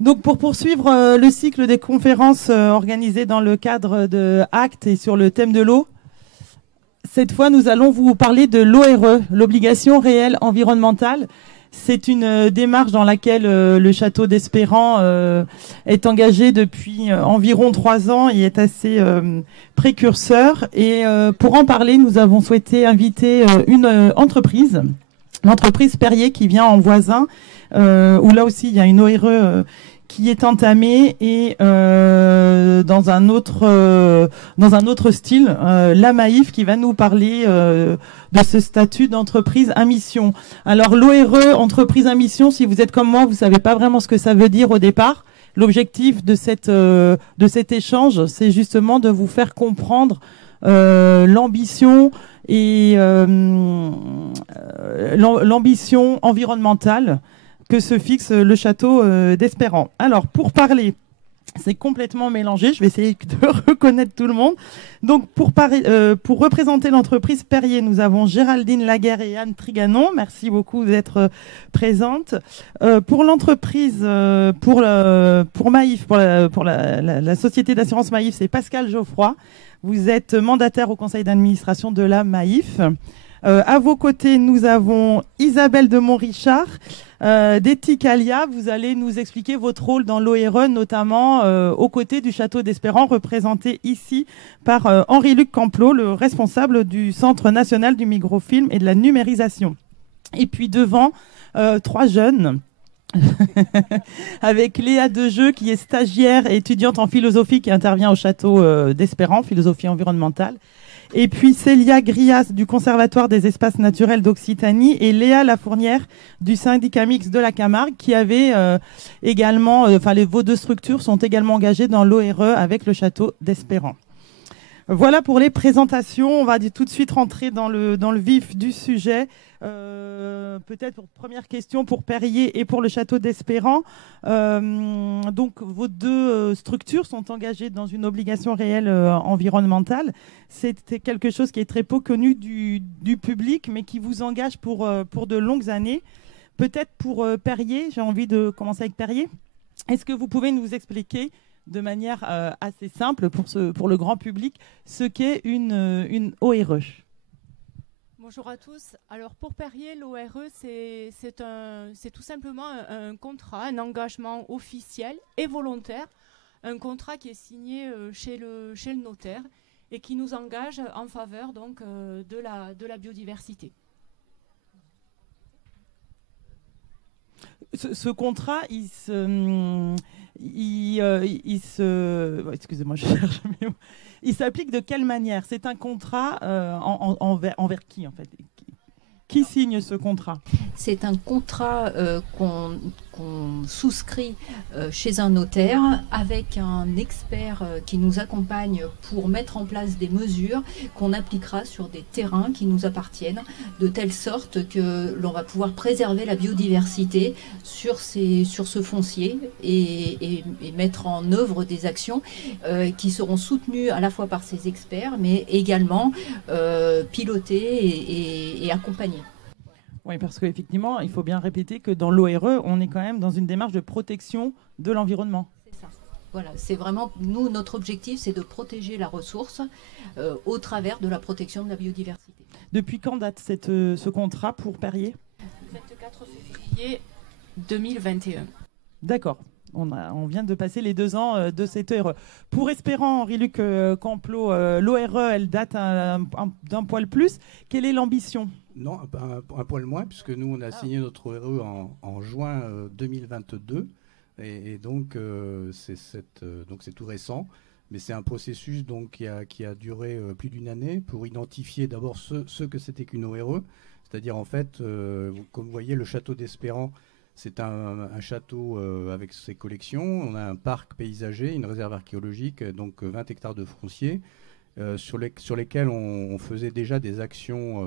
Donc pour poursuivre le cycle des conférences organisées dans le cadre de ACT et sur le thème de l'eau, cette fois nous allons vous parler de l'ORE, l'obligation réelle environnementale. C'est une démarche dans laquelle le château d'Espérant est engagé depuis environ 3 ans et est assez précurseur. Et pour en parler, nous avons souhaité inviter une entreprise, l'entreprise Perrier qui vient en voisin, où là aussi il y a une ORE qui est entamée et dans un autre style, la Maïf qui va nous parler de ce statut d'entreprise à mission. Alors l'ORE, entreprise à mission, si vous êtes comme moi, vous savez pas vraiment ce que ça veut dire au départ. L'objectif de cet échange, c'est justement de vous faire comprendre l'ambition et l'ambition environnementale que se fixe le château d'Espérant. Alors, pour parler, c'est complètement mélangé, je vais essayer de reconnaître tout le monde. Donc, pour représenter l'entreprise Perrier, nous avons Géraldine Laguerre et Anne Triganon. Merci beaucoup d'être présentes. Pour l'entreprise, pour Maïf, pour la société d'assurance Maïf, c'est Pascal Geoffroy. Vous êtes mandataire au conseil d'administration de la Maïf. À vos côtés, nous avons Isabelle de Montrichard, d'Ethicalia. Vous allez nous expliquer votre rôle dans l'ORE, notamment aux côtés du château d'Espérant, représenté ici par Henri-Luc Camplot, le responsable du Centre national du microfilm et de la numérisation. Et puis devant, 3 jeunes, avec Léa Dejeu, qui est stagiaire et étudiante en philosophie, qui intervient au château d'Espérant, philosophie environnementale. Et puis Célia Grias du Conservatoire des espaces naturels d'Occitanie et Léa Lafournière du syndicat mixte de la Camargue qui avait également, vos 2 structures sont également engagées dans l'ORE avec le château d'Espérant. Voilà pour les présentations. On va tout de suite rentrer dans le vif du sujet. Peut-être pour première question pour Perrier et pour le château d'Espérant. Donc vos 2 structures sont engagées dans une obligation réelle environnementale. C'est quelque chose qui est très peu connu du public, mais qui vous engage pour de longues années. Peut-être pour Perrier, j'ai envie de commencer avec Perrier. Est-ce que vous pouvez nous expliquer de manière assez simple pour le grand public ce qu'est une ORE? Bonjour à tous. Alors pour Perrier, l'ORE, c'est tout simplement un contrat, un engagement officiel et volontaire, un contrat qui est signé chez le notaire et qui nous engage en faveur donc, de la biodiversité. Ce contrat, excusez-moi, je cherche mes mots. Il s'applique de quelle manière? C'est un contrat envers qui, en fait? Qui signe ce contrat? C'est un contrat qu'on souscrit chez un notaire avec un expert qui nous accompagne pour mettre en place des mesures qu'on appliquera sur des terrains qui nous appartiennent, de telle sorte que l'on va pouvoir préserver la biodiversité sur ce foncier et mettre en œuvre des actions qui seront soutenues à la fois par ces experts, mais également pilotées et accompagnées. Oui, parce qu'effectivement, il faut bien répéter que dans l'ORE, on est quand même dans une démarche de protection de l'environnement. C'est ça. Voilà, c'est vraiment, nous, notre objectif, c'est de protéger la ressource au travers de la protection de la biodiversité. Depuis quand date ce contrat pour Perrier? 24 février 2021. D'accord. On vient de passer les 2 ans de cette ORE. Pour Espérant, Henri-Luc Camplot, l'ORE, elle date d'un poil plus. Quelle est l'ambition? Non, un poil moins, puisque nous, on a signé notre ORE en juin 2022. Et donc, c'est tout récent. Mais c'est un processus donc, qui a duré plus d'une année pour identifier d'abord ce que c'était qu'une ORE. C'est-à-dire, en fait, comme vous voyez, le château d'Espérant, c'est un château avec ses collections. On a un parc paysager, une réserve archéologique, donc 20 hectares de foncier, sur lesquels on faisait déjà des actions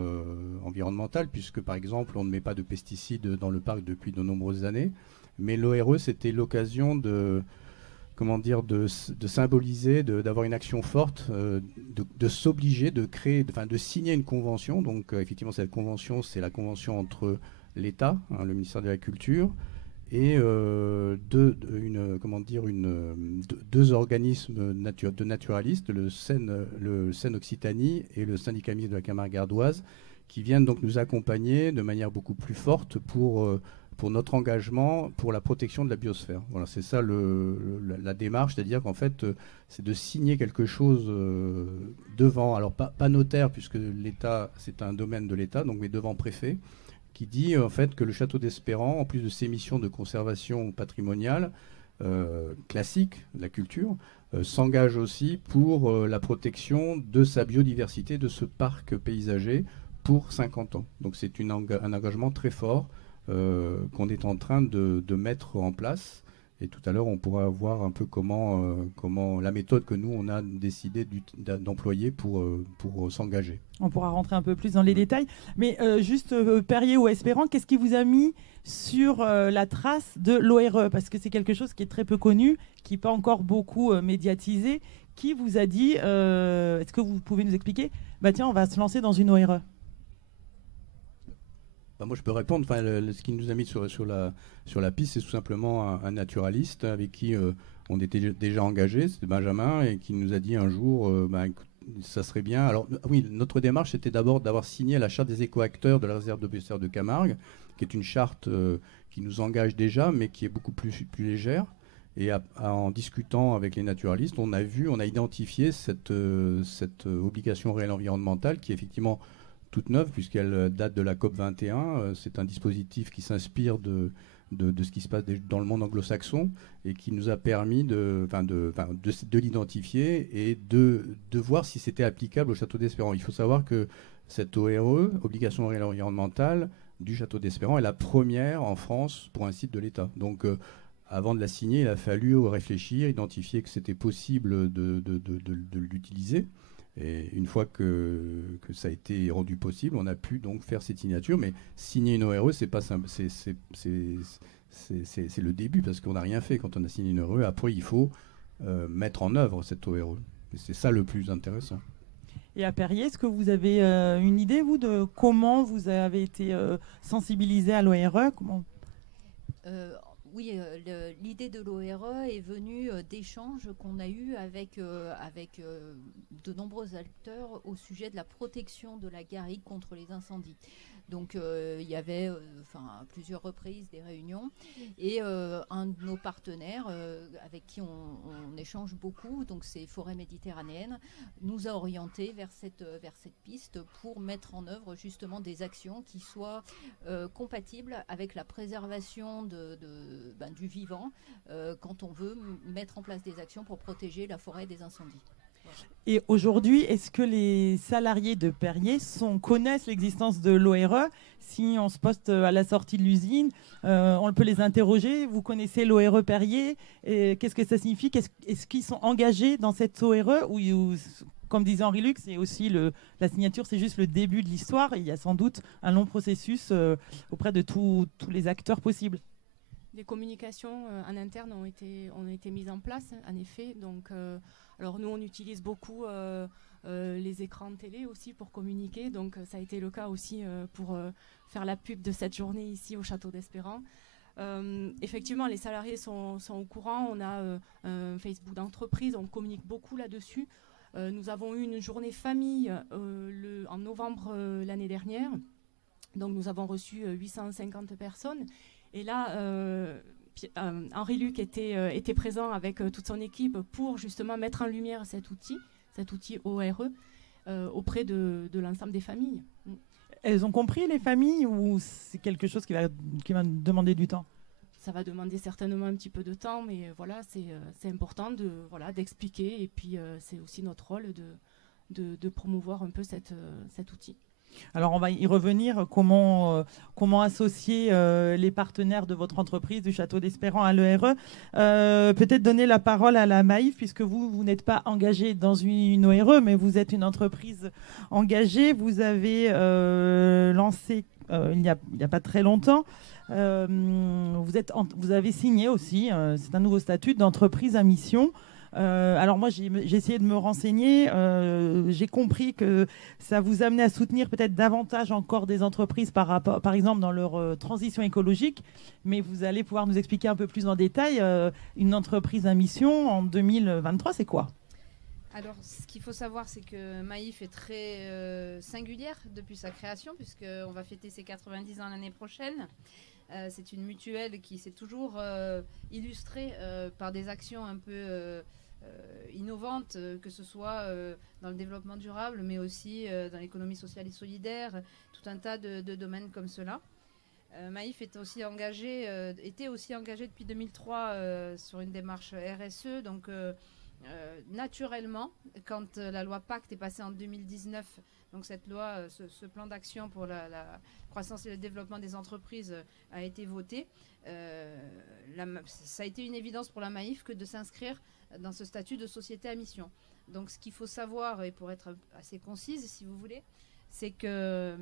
environnementales, puisque par exemple, on ne met pas de pesticides dans le parc depuis de nombreuses années. Mais l'ORE, c'était l'occasion de symboliser, d'avoir une action forte, de s'obliger, de signer une convention. Donc effectivement, cette convention, c'est la convention entre l'État, le ministère de la Culture, et deux organismes de naturalistes, le CEN Occitanie et le syndicat mixte de la Camargue gardoise, qui viennent donc nous accompagner de manière beaucoup plus forte pour notre engagement pour la protection de la biosphère. Voilà, c'est ça la démarche, c'est-à-dire qu'en fait, c'est de signer quelque chose devant, alors pas notaire, puisque l'État, c'est un domaine de l'État, donc mais devant préfet, qui dit en fait que le château d'Espérant, en plus de ses missions de conservation patrimoniale classique de la culture, s'engage aussi pour la protection de sa biodiversité, de ce parc paysager pour 50 ans. Donc c'est un engagement très fort qu'on est en train de mettre en place. Et tout à l'heure, on pourra voir un peu comment la méthode que nous, on a décidé d'employer pour s'engager. On pourra rentrer un peu plus dans les détails. Mais juste, Perrier ou Espérant, qu'est-ce qui vous a mis sur la trace de l'ORE? Parce que c'est quelque chose qui est très peu connu, qui n'est pas encore beaucoup médiatisé. Qui vous a dit, est-ce que vous pouvez nous expliquer, tiens, on va se lancer dans une ORE? Moi, je peux répondre. Ce qui nous a mis sur la piste, c'est tout simplement un naturaliste avec qui on était déjà engagé, c'était Benjamin, et qui nous a dit un jour, écoute, ça serait bien. Alors oui, notre démarche, c'était d'abord d'avoir signé la charte des écoacteurs de la réserve de biosphère de Camargue, qui est une charte qui nous engage déjà, mais qui est beaucoup plus légère. Et en discutant avec les naturalistes, on a identifié cette obligation réelle environnementale qui est effectivement toute neuve, puisqu'elle date de la COP 21. C'est un dispositif qui s'inspire de ce qui se passe dans le monde anglo-saxon et qui nous a permis de l'identifier et de voir si c'était applicable au château d'Espérant. Il faut savoir que cette ORE, obligation réelle environnementale du château d'Espérant, est la première en France pour un site de l'État. Donc avant de la signer, il a fallu réfléchir, identifier que c'était possible de l'utiliser. Et une fois que ça a été rendu possible, on a pu donc faire cette signature. Mais signer une ORE, c'est pas simple. C'est le début, parce qu'on n'a rien fait quand on a signé une ORE. Après, il faut mettre en œuvre cette ORE. Et c'est ça le plus intéressant. Et à Perrier, est-ce que vous avez une idée, vous, de comment vous avez été sensibilisé à l'ORE? Oui, l'idée de l'ORE est venue d'échanges qu'on a eus avec de nombreux acteurs au sujet de la protection de la garrigue contre les incendies. Donc il y avait à plusieurs reprises des réunions et un de nos partenaires avec qui on échange beaucoup, donc c'est Forêt Méditerranéenne, nous a orientés vers cette piste pour mettre en œuvre justement des actions qui soient compatibles avec la préservation du vivant quand on veut mettre en place des actions pour protéger la forêt des incendies. Et aujourd'hui, est-ce que les salariés de Perrier connaissent l'existence de l'ORE? Si on se poste à la sortie de l'usine, on peut les interroger. Vous connaissez l'ORE Perrier? Qu'est-ce que ça signifie? Est-ce qu'ils sont engagés dans cette ORE? Ou comme disait Henri Luc, c'est aussi la signature, c'est juste le début de l'histoire. Il y a sans doute un long processus auprès de tous les acteurs possibles. Des communications en interne ont été mises en place, en effet. Donc, alors nous, on utilise beaucoup les écrans de télé aussi pour communiquer. Donc, ça a été le cas aussi pour faire la pub de cette journée ici au Château d'Espérant. Effectivement, les salariés sont au courant. On a un Facebook d'entreprise, on communique beaucoup là-dessus. Nous avons eu une journée famille en novembre l'année dernière. Donc, nous avons reçu 850 personnes. Et là, Henri Luc était présent avec toute son équipe pour justement mettre en lumière cet outil ORE auprès de l'ensemble des familles. Elles ont compris, les familles, ou c'est quelque chose qui va demander du temps? Ça va demander certainement un petit peu de temps, mais voilà, c'est important d'expliquer. Et puis, c'est aussi notre rôle de promouvoir un peu cet outil. Alors, on va y revenir. Comment associer les partenaires de votre entreprise, du Château d'Espérant, à l'ORE. Peut-être donner la parole à la Maïf, puisque vous n'êtes pas engagé dans une ORE, mais vous êtes une entreprise engagée. Vous avez lancé, il n'y a pas très longtemps, vous avez signé aussi, c'est un nouveau statut d'entreprise à mission. Alors moi, j'ai essayé de me renseigner. J'ai compris que ça vous amenait à soutenir peut-être davantage encore des entreprises par exemple, dans leur transition écologique. Mais vous allez pouvoir nous expliquer un peu plus en détail une entreprise à mission en 2023, c'est quoi ? Alors, ce qu'il faut savoir, c'est que Maïf est très singulière depuis sa création, puisqu'on va fêter ses 90 ans l'année prochaine. C'est une mutuelle qui s'est toujours illustrée par des actions un peu innovantes, que ce soit dans le développement durable, mais aussi dans l'économie sociale et solidaire, tout un tas de domaines comme cela. Maïf était aussi engagé depuis 2003 sur une démarche RSE, donc naturellement, quand la loi Pacte est passée en 2019, donc cette loi, ce plan d'action pour la croissance et le développement des entreprises a été voté. Ça a été une évidence pour la Maïf que de s'inscrire dans ce statut de société à mission. Donc ce qu'il faut savoir, et pour être assez concise si vous voulez, c'est que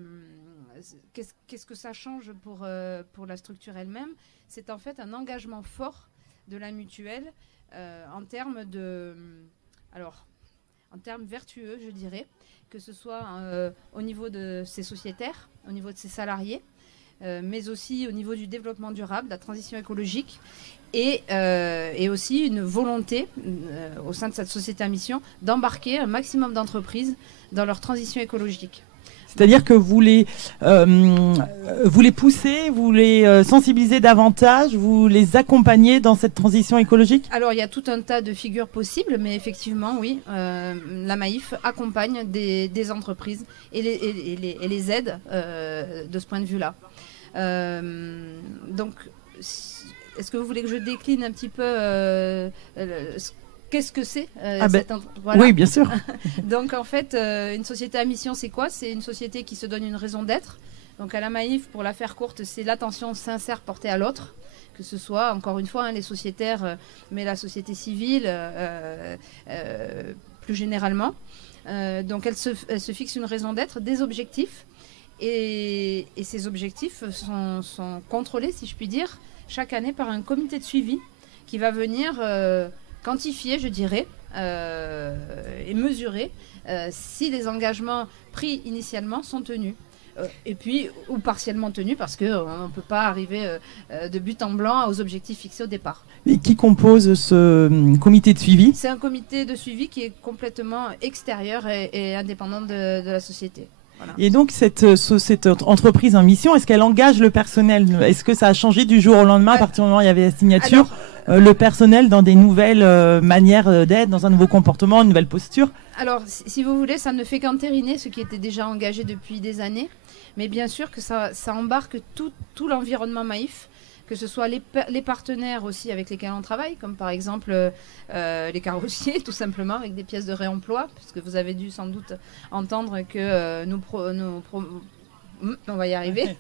qu'est-ce que ça change pour la structure elle-même? C'est en fait un engagement fort de la mutuelle en termes vertueux, je dirais, que ce soit au niveau de ses sociétaires, au niveau de ses salariés, mais aussi au niveau du développement durable, de la transition écologique, et aussi une volonté au sein de cette société à mission d'embarquer un maximum d'entreprises dans leur transition écologique. C'est-à-dire que vous les poussez, vous les sensibilisez davantage, vous les accompagnez dans cette transition écologique ? Alors, il y a tout un tas de figures possibles, mais effectivement, oui, la Maïf accompagne des entreprises et les aide de ce point de vue-là. Donc, est-ce que vous voulez que je décline un petit peu qu'est-ce que c'est voilà. Oui, bien sûr. Donc en fait, une société à mission, c'est quoi? C'est une société qui se donne une raison d'être. Donc à la Maïf, pour la faire courte, c'est l'attention sincère portée à l'autre, que ce soit, encore une fois, les sociétaires, mais la société civile plus généralement. Donc elle se fixe une raison d'être, des objectifs, et ces objectifs sont contrôlés, si je puis dire, chaque année par un comité de suivi qui va venir quantifier, je dirais, et mesurer si les engagements pris initialement sont tenus. Et puis, ou partiellement tenus, parce qu'on ne peut pas arriver de but en blanc aux objectifs fixés au départ. Et qui compose ce comité de suivi? C'est un comité de suivi qui est complètement extérieur et indépendant de la société. Voilà. Et donc, cette entreprise en mission, est-ce qu'elle engage le personnel? Est-ce que ça a changé du jour au lendemain, à partir du moment où il y avait la signature? Le personnel dans des nouvelles manières d'être, dans un nouveau comportement, une nouvelle posture? Alors, si vous voulez, ça ne fait qu'entériner ce qui était déjà engagé depuis des années. Mais bien sûr que ça embarque tout l'environnement Maïf, que ce soit les partenaires aussi avec lesquels on travaille, comme par exemple les carrossiers, tout simplement, avec des pièces de réemploi, puisque vous avez dû sans doute entendre que on va y arriver.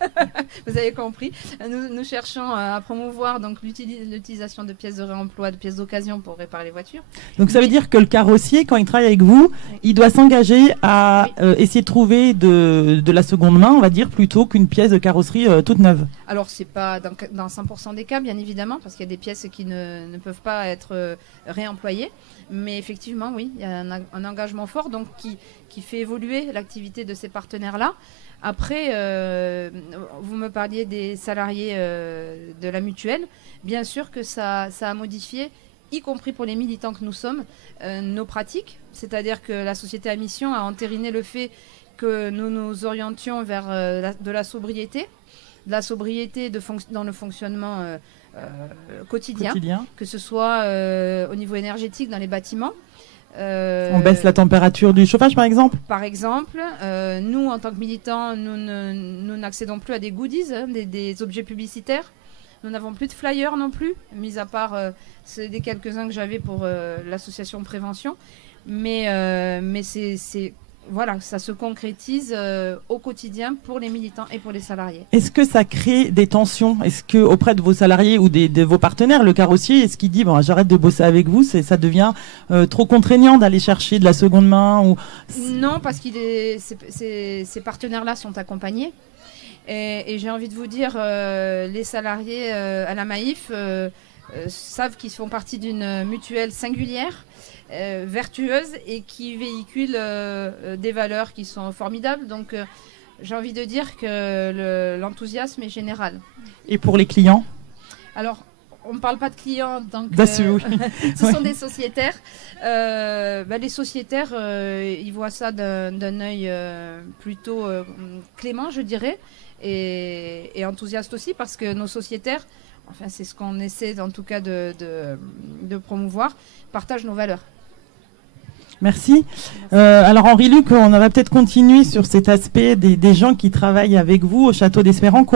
Vous avez compris. Nous cherchons à promouvoir donc l'utilisation de pièces de réemploi, de pièces d'occasion pour réparer les voitures. Donc ça veut dire que le carrossier, quand il travaille avec vous, oui, il doit s'engager à essayer de trouver de la seconde main, on va dire, plutôt qu'une pièce de carrosserie toute neuve. Alors c'est pas dans 100% des cas, bien évidemment, parce qu'il y a des pièces qui ne peuvent pas être réemployées. Mais effectivement, oui, il y a un engagement fort donc qui fait évoluer l'activité de ces partenaires-là. Après, vous me parliez des salariés de la mutuelle. Bien sûr que ça a modifié, y compris pour les militants que nous sommes, nos pratiques. C'est-à-dire que la société à mission a entériné le fait que nous nous orientions vers de la sobriété dans le fonctionnement quotidien, que ce soit au niveau énergétique dans les bâtiments. On baisse la température du chauffage, par exemple? Par exemple, nous, en tant que militants, nous n'accédons plus à des goodies, des objets publicitaires. Nous n'avons plus de flyers non plus, mis à part des quelques-uns que j'avais pour l'association Prévention. Mais voilà, ça se concrétise au quotidien pour les militants et pour les salariés. Est-ce que ça crée des tensions? Est-ce que auprès de vos salariés ou de vos partenaires, le carrossier, est-ce qu'il dit bon, j'arrête de bosser avec vous, ça devient trop contraignant d'aller chercher de la seconde main ou... Non, parce que ces partenaires-là sont accompagnés. Et j'ai envie de vous dire, les salariés à la Maïf savent qu'ils font partie d'une mutuelle singulière, vertueuse et qui véhicule des valeurs qui sont formidables. Donc j'ai envie de dire que l'enthousiasme est général. Et pour les clients? Alors, on ne parle pas de clients, donc ce sont des sociétaires. Les sociétaires, ils voient ça d'un œil plutôt clément, je dirais, et enthousiaste aussi, parce que nos sociétaires, enfin c'est ce qu'on essaie en tout cas de promouvoir, partagent nos valeurs. Merci. Alors Henri-Luc, on va peut-être continuer sur cet aspect des gens qui travaillent avec vous au Château d'Espérance.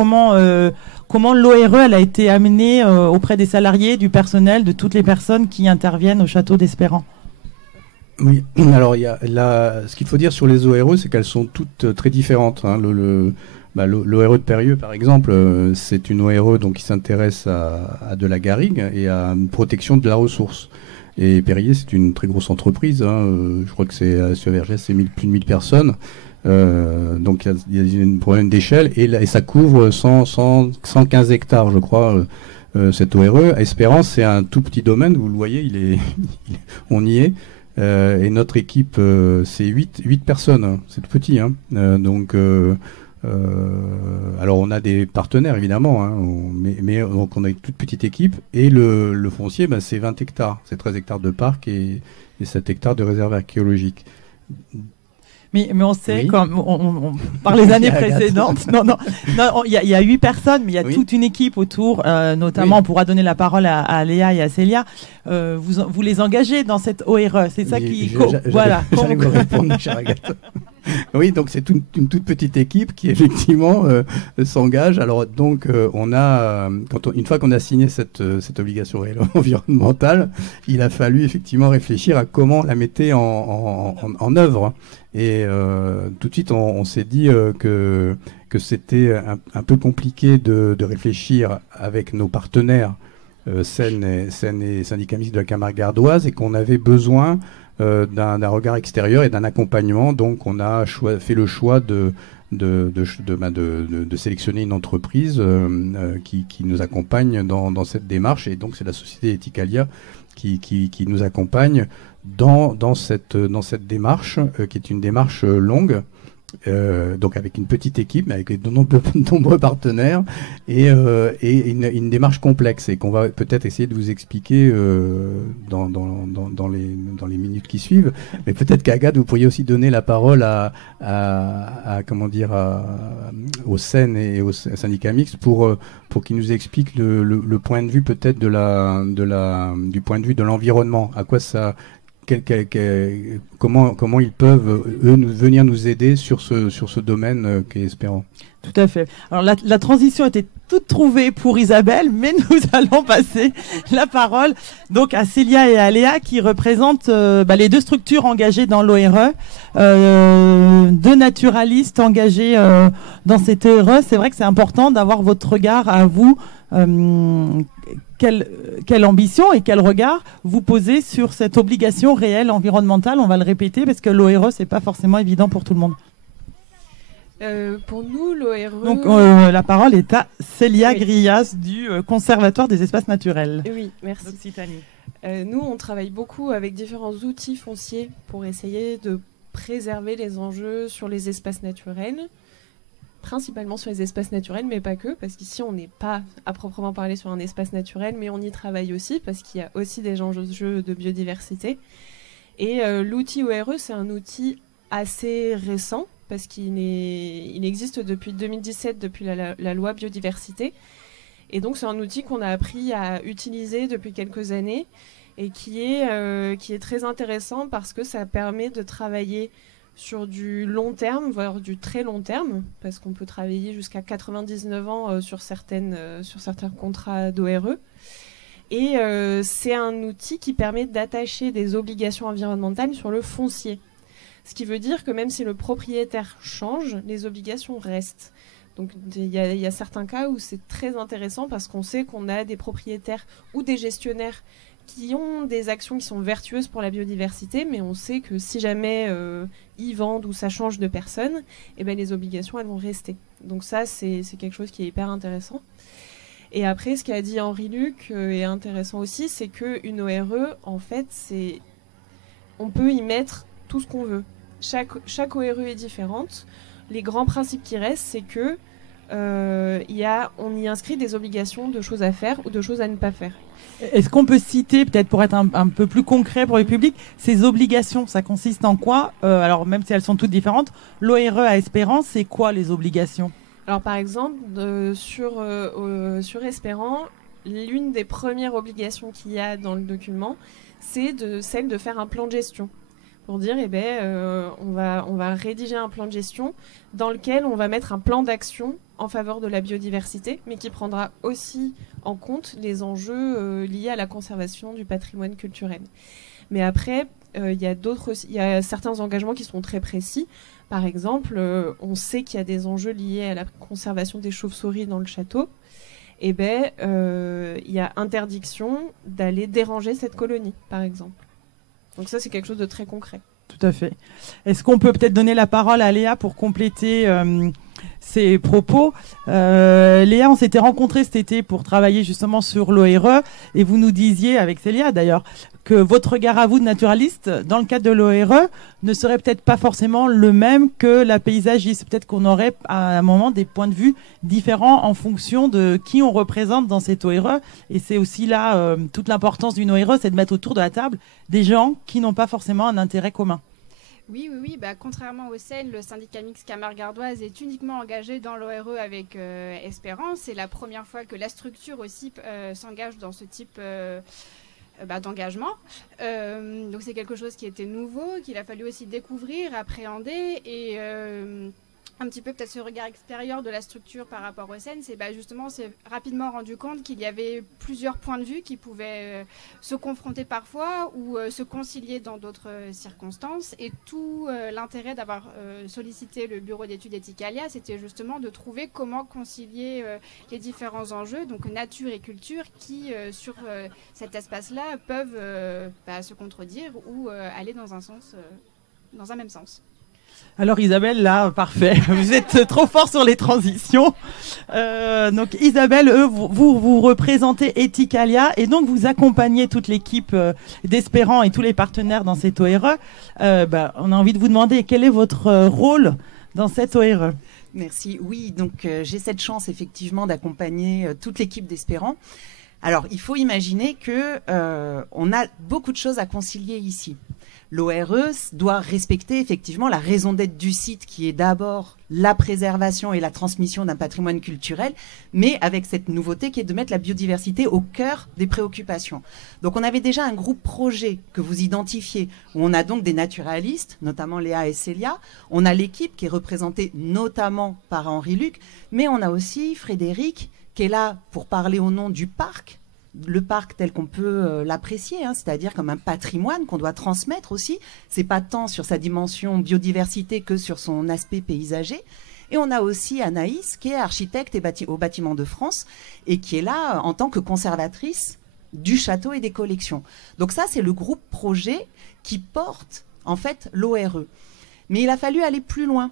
Comment l'ORE elle a été amenée auprès des salariés, du personnel, de toutes les personnes qui interviennent au Château d'Espérance? Oui, alors ce qu'il faut dire sur les ORE, c'est qu'elles sont toutes très différentes. Hein. L'ORE de Périeux, par exemple, c'est une ORE donc, qui s'intéresse à de la garrigue et à une protection de la ressource. Et Périer, c'est une très grosse entreprise. Hein. Je crois que sur Vergès, c'est plus de 1000 personnes. Donc il y a un problème d'échelle et ça couvre 115 hectares, je crois, cette ORE. Espérance, c'est un tout petit domaine. Vous le voyez, on y est. Et notre équipe, c'est 8 personnes. Hein. C'est tout petit. Hein. Alors on a des partenaires évidemment, hein, mais donc on a une toute petite équipe et le foncier, c'est 20 hectares, c'est 13 hectares de parc et 7 hectares de réserve archéologique. Mais on sait, oui. Comme on par les années précédentes, il y a 8 personnes, mais il y a toute une équipe autour, notamment on pourra donner la parole à Léa et à Célia. Vous les engagez dans cette ORE, c'est ça qui... Voilà. J'allais vous répondre, chère Agathe. Oui, donc c'est une toute petite équipe qui effectivement s'engage. Alors donc une fois qu'on a signé cette obligation réelle environnementale, il a fallu effectivement réfléchir à comment la mettre en œuvre. Et tout de suite, on s'est dit que c'était un peu compliqué de réfléchir avec nos partenaires Seine et Syndicat mixte de la Camargue gardoise et qu'on avait besoin d'un regard extérieur et d'un accompagnement. Donc on a fait le choix de sélectionner une entreprise qui nous accompagne dans cette démarche. Et donc c'est la société Ethicalia qui nous accompagne dans cette démarche qui est une démarche longue. Donc avec une petite équipe, mais avec de nombreux partenaires et une démarche complexe et qu'on va peut-être essayer de vous expliquer dans les minutes qui suivent. Mais peut-être qu'Agathe, vous pourriez aussi donner la parole aux Seine et au syndicat mixte pour qu'ils nous expliquent le point de vue peut-être du point de vue de l'environnement. À quoi ça comment ils peuvent venir nous aider sur ce domaine qu'est Espérance. Tout à fait. Alors la transition était toute trouvée pour Isabelle, mais nous allons passer la parole donc à Célia et à Léa qui représentent les deux structures engagées dans l'ORE, deux naturalistes engagés dans cette ORE. C'est vrai que c'est important d'avoir votre regard à vous. Quelle ambition et quel regard vous posez sur cette obligation réelle environnementale? On va le répéter parce que l'ORE, c'est pas forcément évident pour tout le monde. Pour nous, l'ORE... Donc la parole est à Célia Grillas du Conservatoire des espaces naturels. Oui, merci. Nous, on travaille beaucoup avec différents outils fonciers pour essayer de préserver les enjeux sur les espaces naturels. Principalement sur les espaces naturels, mais pas que, parce qu'ici on n'est pas à proprement parler sur un espace naturel, mais on y travaille aussi, parce qu'il y a aussi des enjeux de biodiversité. Et l'outil ORE, c'est un outil assez récent, parce qu'il existe depuis 2017, depuis la loi biodiversité. Et donc c'est un outil qu'on a appris à utiliser depuis quelques années, et qui est très intéressant, parce que ça permet de travailler sur du long terme, voire du très long terme, parce qu'on peut travailler jusqu'à 99 ans sur certains contrats d'ORE. Et c'est un outil qui permet d'attacher des obligations environnementales sur le foncier. Ce qui veut dire que même si le propriétaire change, les obligations restent. Donc il y a certains cas où c'est très intéressant parce qu'on sait qu'on a des propriétaires ou des gestionnaires qui ont des actions qui sont vertueuses pour la biodiversité, mais on sait que si jamais ils vendent ou ça change de personne, les obligations elles vont rester. Donc ça, c'est quelque chose qui est hyper intéressant. Et après, ce qu'a dit Henri Luc est intéressant aussi, c'est qu'une ORE, en fait, on peut y mettre tout ce qu'on veut. Chaque ORE est différente. Les grands principes qui restent, c'est que on y inscrit des obligations de choses à faire ou de choses à ne pas faire. Est-ce qu'on peut citer, peut-être pour être un peu plus concret pour le public, ces obligations? Ça consiste en quoi? Alors même si elles sont toutes différentes, l'ORE à Espérance, c'est quoi les obligations? Alors par exemple, sur Espérant, l'une des premières obligations qu'il y a dans le document, c'est celle de faire un plan de gestion. Pour dire, on va rédiger un plan de gestion dans lequel on va mettre un plan d'action en faveur de la biodiversité, mais qui prendra aussi en compte les enjeux liés à la conservation du patrimoine culturel. Mais après, il y a certains engagements qui sont très précis. Par exemple, on sait qu'il y a des enjeux liés à la conservation des chauves-souris dans le château. Il y a interdiction d'aller déranger cette colonie, par exemple. Donc ça, c'est quelque chose de très concret. Tout à fait. Est-ce qu'on peut peut-être donner la parole à Léa pour compléter ses propos? Léa, on s'était rencontrés cet été pour travailler justement sur l'ORE et vous nous disiez, avec Célia d'ailleurs, que votre regard à vous de naturaliste, dans le cadre de l'ORE, ne serait peut-être pas forcément le même que la paysagiste. Peut-être qu'on aurait à un moment des points de vue différents en fonction de qui on représente dans cette ORE. Et c'est aussi là toute l'importance d'une ORE, c'est de mettre autour de la table des gens qui n'ont pas forcément un intérêt commun. Oui. Contrairement au SEN, le syndicat mixte Camargue-Ardoise est uniquement engagé dans l'ORE avec Espérance. C'est la première fois que la structure aussi s'engage dans ce type d'engagement. Donc c'est quelque chose qui était nouveau, qu'il a fallu aussi découvrir, appréhender et un petit peu peut-être ce regard extérieur de la structure par rapport au SEN, c'est justement s'est rapidement rendu compte qu'il y avait plusieurs points de vue qui pouvaient se confronter parfois ou se concilier dans d'autres circonstances. Et tout l'intérêt d'avoir sollicité le bureau d'études Ethicalia, c'était justement de trouver comment concilier les différents enjeux, donc nature et culture, qui sur cet espace-là peuvent se contredire ou aller dans un même sens. Alors Isabelle, là, parfait. Vous êtes trop fort sur les transitions. Donc Isabelle, vous représentez Ethicalia et donc vous accompagnez toute l'équipe d'Espérant et tous les partenaires dans cette ORE. On a envie de vous demander quel est votre rôle dans cette ORE. Merci. Oui, donc j'ai cette chance effectivement d'accompagner toute l'équipe d'Espérant. Alors, il faut imaginer que on a beaucoup de choses à concilier ici. L'ORE doit respecter effectivement la raison d'être du site qui est d'abord la préservation et la transmission d'un patrimoine culturel, mais avec cette nouveauté qui est de mettre la biodiversité au cœur des préoccupations. Donc on avait déjà un groupe projet que vous identifiez, où on a donc des naturalistes, notamment Léa et Célia. On a l'équipe qui est représentée notamment par Henri Luc, mais on a aussi Frédéric qui est là pour parler au nom du parc. Le parc tel qu'on peut l'apprécier, c'est-à-dire comme un patrimoine qu'on doit transmettre aussi. C'est pas tant sur sa dimension biodiversité que sur son aspect paysager. Et on a aussi Anaïs qui est architecte au Bâtiment de France et qui est là en tant que conservatrice du château et des collections. Donc ça, c'est le groupe projet qui porte en fait l'ORE. Mais il a fallu aller plus loin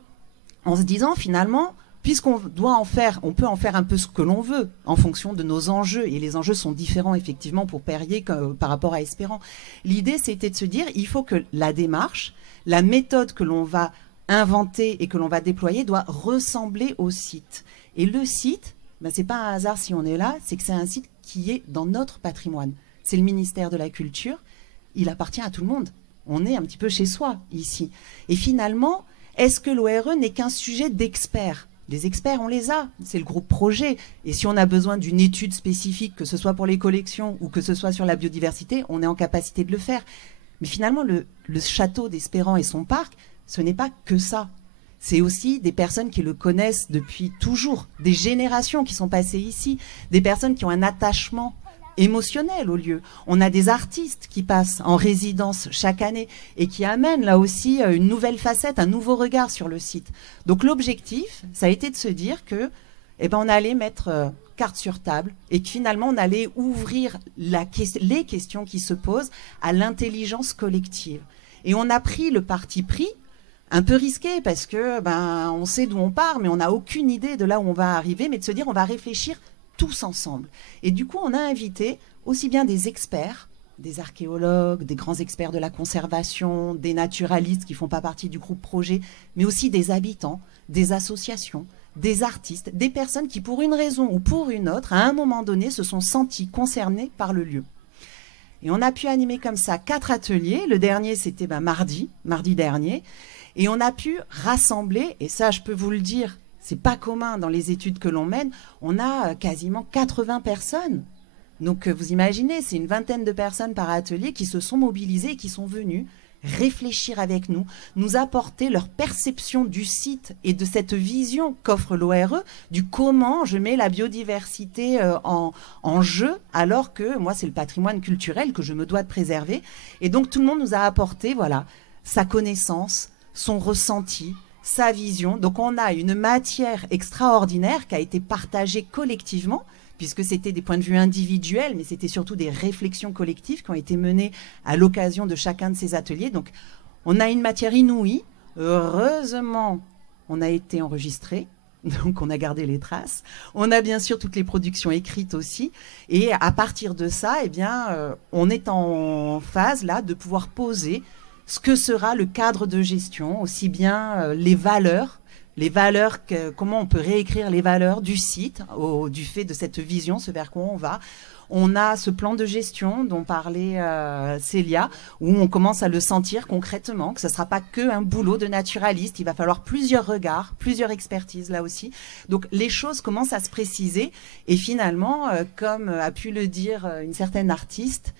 en se disant finalement, puisqu'on doit on peut en faire un peu ce que l'on veut en fonction de nos enjeux. Et les enjeux sont différents effectivement pour Perrier par rapport à Espérant. L'idée, c'était de se dire, il faut que la démarche, la méthode que l'on va inventer et que l'on va déployer doit ressembler au site. Et le site, c'est pas un hasard si on est là, c'est que c'est un site qui est dans notre patrimoine. C'est le ministère de la Culture. Il appartient à tout le monde. On est un petit peu chez soi ici. Et finalement, est-ce que l'ORE n'est qu'un sujet d'experts ? Les experts, on les a, c'est le groupe projet. Et si on a besoin d'une étude spécifique, que ce soit pour les collections ou que ce soit sur la biodiversité, on est en capacité de le faire. Mais finalement, le château d'Espérant et son parc, ce n'est pas que ça. C'est aussi des personnes qui le connaissent depuis toujours, des générations qui sont passées ici, des personnes qui ont un attachement émotionnel au lieu. On a des artistes qui passent en résidence chaque année et qui amènent là aussi une nouvelle facette, un nouveau regard sur le site. Donc l'objectif, ça a été de se dire que on allait mettre carte sur table et que finalement on allait ouvrir les questions qui se posent à l'intelligence collective. Et on a pris le parti pris, un peu risqué parce que on sait d'où on part mais on n'a aucune idée de là où on va arriver, mais de se dire on va réfléchir tous ensemble. Et du coup, on a invité aussi bien des experts, des archéologues, des grands experts de la conservation, des naturalistes qui ne font pas partie du groupe projet, mais aussi des habitants, des associations, des artistes, des personnes qui, pour une raison ou pour une autre, à un moment donné, se sont sentis concernés par le lieu. Et on a pu animer comme ça 4 ateliers. Le dernier, c'était mardi dernier. Et on a pu rassembler, et ça, je peux vous le dire, c'est pas commun dans les études que l'on mène, on a quasiment 80 personnes. Donc vous imaginez, c'est une vingtaine de personnes par atelier qui se sont mobilisées et qui sont venues réfléchir avec nous, nous apporter leur perception du site et de cette vision qu'offre l'ORE, du comment je mets la biodiversité en jeu, alors que moi c'est le patrimoine culturel que je me dois de préserver. Et donc tout le monde nous a apporté voilà, sa connaissance, son ressenti, sa vision. Donc on a une matière extraordinaire qui a été partagée collectivement, puisque c'était des points de vue individuels, mais c'était surtout des réflexions collectives qui ont été menées à l'occasion de chacun de ces ateliers. Donc, on a une matière inouïe. Heureusement, on a été enregistré, donc on a gardé les traces. On a bien sûr toutes les productions écrites aussi. Et à partir de ça, eh bien, on est en phase là de pouvoir poser ce que sera le cadre de gestion, aussi bien les valeurs, comment on peut réécrire les valeurs du site, du fait de cette vision, ce vers quoi on va. On a ce plan de gestion dont parlait Célia, où on commence à le sentir concrètement, que ce ne sera pas qu'un boulot de naturaliste, il va falloir plusieurs regards, plusieurs expertises là aussi. Donc les choses commencent à se préciser et finalement, comme a pu le dire une certaine artiste,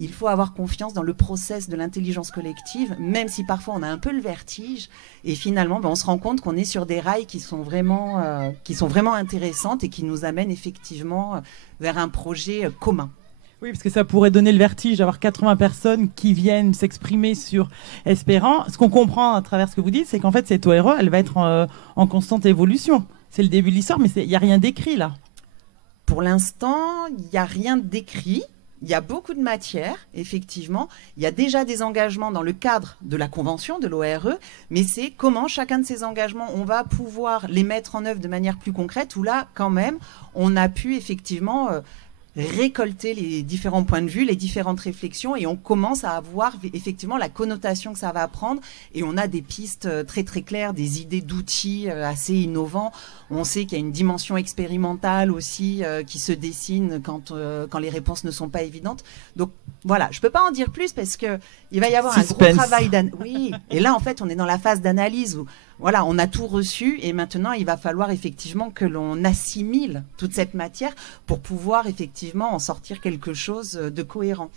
il faut avoir confiance dans le process de l'intelligence collective, même si parfois on a un peu le vertige. Et finalement, on se rend compte qu'on est sur des rails qui sont vraiment intéressantes et qui nous amènent effectivement vers un projet commun. Oui, parce que ça pourrait donner le vertige d'avoir 80 personnes qui viennent s'exprimer sur Espérant. Ce qu'on comprend à travers ce que vous dites, c'est qu'en fait, cette ORE, elle va être en constante évolution. C'est le début de l'histoire, mais il n'y a rien d'écrit là. Pour l'instant, il n'y a rien d'écrit. Il y a beaucoup de matière, effectivement. Il y a déjà des engagements dans le cadre de la convention de l'ORE, mais c'est comment chacun de ces engagements, on va pouvoir les mettre en œuvre de manière plus concrète, où là, quand même, on a pu effectivement récolter les différents points de vue, les différentes réflexions, et on commence à avoir effectivement la connotation que ça va prendre, et on a des pistes très très claires, des idées d'outils assez innovants. On sait qu'il y a une dimension expérimentale aussi qui se dessine quand les réponses ne sont pas évidentes. Donc voilà, je ne peux pas en dire plus parce qu'il va y avoir un gros travail d'analyse. Oui, et là en fait on est dans la phase d'analyse où voilà, on a tout reçu et maintenant il va falloir effectivement que l'on assimile toute cette matière pour pouvoir effectivement en sortir quelque chose de cohérent.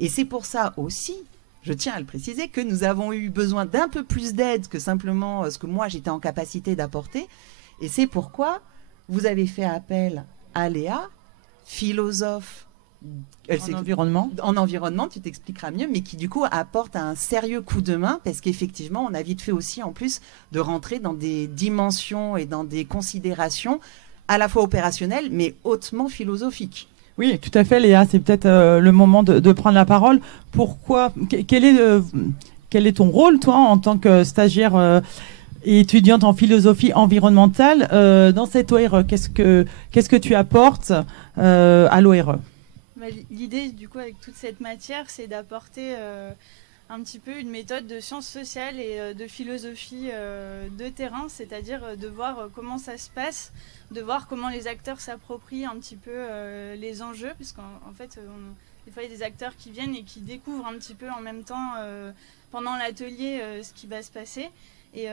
Et c'est pour ça aussi, je tiens à le préciser, que nous avons eu besoin d'un peu plus d'aide que simplement ce que moi j'étais en capacité d'apporter. Et c'est pourquoi vous avez fait appel à Léa, philosophe en environnement, tu t'expliqueras mieux, mais qui du coup apporte un sérieux coup de main parce qu'effectivement, on a vite fait aussi en plus de rentrer dans des dimensions et dans des considérations à la fois opérationnelles, mais hautement philosophiques. Oui, tout à fait, Léa, c'est peut-être le moment de prendre la parole. Pourquoi quel est ton rôle, toi, en tant que stagiaire et étudiante en philosophie environnementale dans cette ORE? Qu'est-ce que tu apportes à l'ORE? L'idée, du coup, avec toute cette matière, c'est d'apporter un petit peu une méthode de sciences sociales et de philosophie de terrain, c'est-à-dire de voir comment ça se passe, de voir comment les acteurs s'approprient un petit peu les enjeux, parce qu'en fait, des fois, il y a des acteurs qui viennent et qui découvrent un petit peu en même temps, pendant l'atelier, ce qui va se passer. Et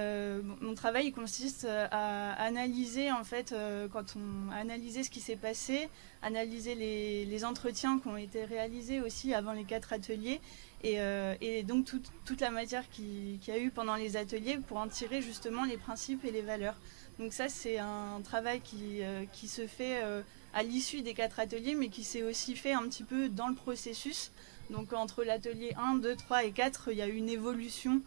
mon travail il consiste à analyser, en fait, quand on a analysé ce qui s'est passé, analyser les entretiens qui ont été réalisés aussi avant les 4 ateliers, et donc toute la matière qu'il y a eu pendant les ateliers pour en tirer justement les principes et les valeurs. Donc ça, c'est un travail qui se fait à l'issue des 4 ateliers, mais qui s'est aussi fait un petit peu dans le processus. Donc entre l'atelier 1, 2, 3 et 4, il y a eu une évolution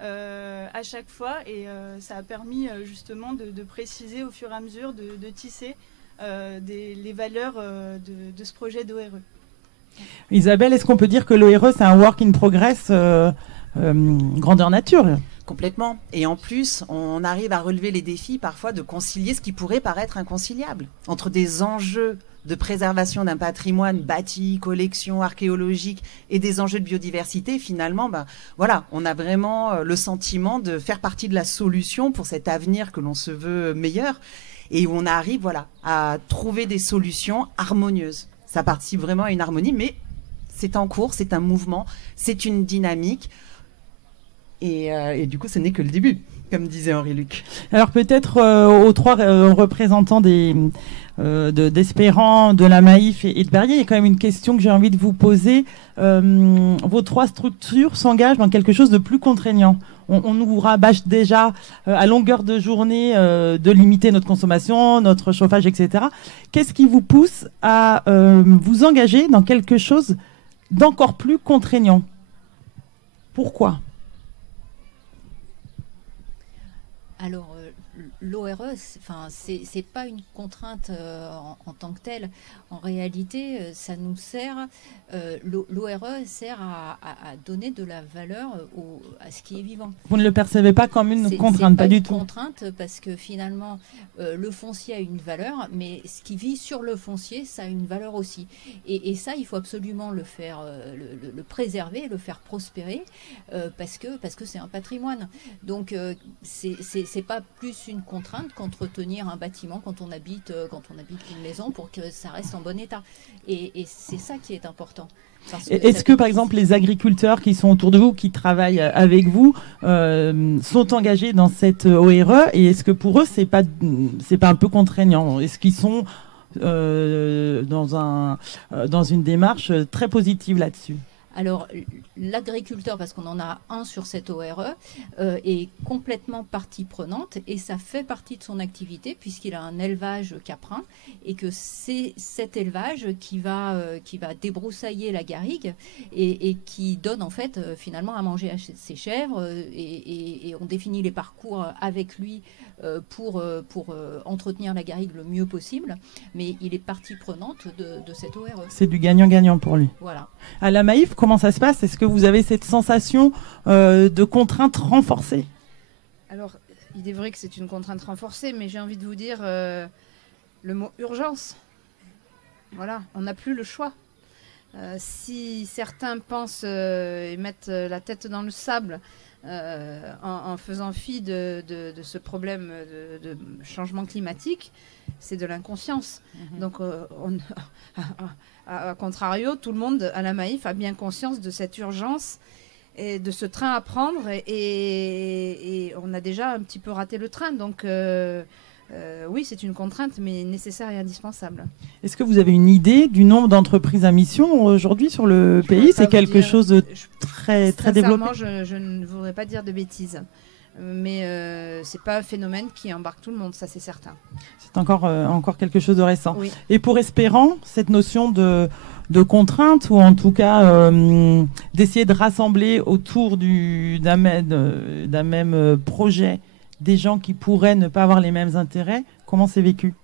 à chaque fois, et ça a permis justement de préciser au fur et à mesure, de tisser les valeurs de ce projet d'ORE. Isabelle, est-ce qu'on peut dire que l'ORE c'est un work in progress grandeur nature? Complètement. Et en plus, on arrive à relever les défis parfois de concilier ce qui pourrait paraître inconciliable entre des enjeux de préservation d'un patrimoine bâti, collection archéologique et des enjeux de biodiversité. Finalement, voilà, on a vraiment le sentiment de faire partie de la solution pour cet avenir que l'on se veut meilleur et où on arrive, voilà, à trouver des solutions harmonieuses. Ça participe vraiment à une harmonie, mais c'est en cours, c'est un mouvement, c'est une dynamique. Et du coup, ce n'est que le début, comme disait Henri-Luc. Alors peut-être aux trois représentants d'Espérant, de la Maïf et de Perrier, il y a quand même une question que j'ai envie de vous poser. Vos trois structures s'engagent dans quelque chose de plus contraignant. On nous rabâche déjà à longueur de journée de limiter notre consommation, notre chauffage, etc. Qu'est-ce qui vous pousse à vous engager dans quelque chose d'encore plus contraignant? Pourquoi? Alors, l'ORE, c'est pas une contrainte en tant que telle. En réalité, ça nous sert. L'ORE sert à donner de la valeur à ce qui est vivant. Vous ne le percevez pas comme une contrainte, pas du tout. C'est pas une contrainte parce que finalement, le foncier a une valeur, mais ce qui vit sur le foncier, ça a une valeur aussi. Et ça, il faut absolument le faire, le préserver, le faire prospérer, parce que c'est un patrimoine. Donc, c'est pas plus une contrainte qu'entretenir un bâtiment quand on habite une maison pour que ça reste en bon état. Et c'est ça qui est important. Est-ce que, par exemple, les agriculteurs qui sont autour de vous, qui travaillent avec vous, sont engagés dans cette ORE? Et est-ce que pour eux, c'est pas un peu contraignant? Est-ce qu'ils sont dans une démarche très positive là-dessus? Alors, l'agriculteur, parce qu'on en a un sur cette ORE, est complètement partie prenante et ça fait partie de son activité puisqu'il a un élevage caprin et que c'est cet élevage qui va débroussailler la garrigue et qui donne en fait finalement à manger à ses chèvres et on définit les parcours avec lui pour entretenir la garrigue le mieux possible, mais il est partie prenante de cette ORE. C'est du gagnant-gagnant pour lui. Voilà. À la Maïf, comment ça se passe? Est-ce que vous avez cette sensation de contrainte renforcée? Alors, il est vrai que c'est une contrainte renforcée, mais j'ai envie de vous dire le mot urgence. Voilà, on n'a plus le choix. Si certains pensent et mettent la tête dans le sable en faisant fi de ce problème de changement climatique, c'est de l'inconscience. Donc, à contrario, tout le monde à la Maïf a bien conscience de cette urgence et de ce train à prendre et on a déjà un petit peu raté le train. Donc, oui, c'est une contrainte, mais nécessaire et indispensable. Est-ce que vous avez une idée du nombre d'entreprises à mission aujourd'hui sur le pays? C'est quelque chose de très développé. Je ne voudrais pas dire de bêtises. Mais c'est pas un phénomène qui embarque tout le monde, ça c'est certain. C'est encore quelque chose de récent. Oui. Et pour Espérant, cette notion de contrainte, ou en tout cas d'essayer de rassembler autour d'un même projet des gens qui pourraient ne pas avoir les mêmes intérêts, comment c'est vécu?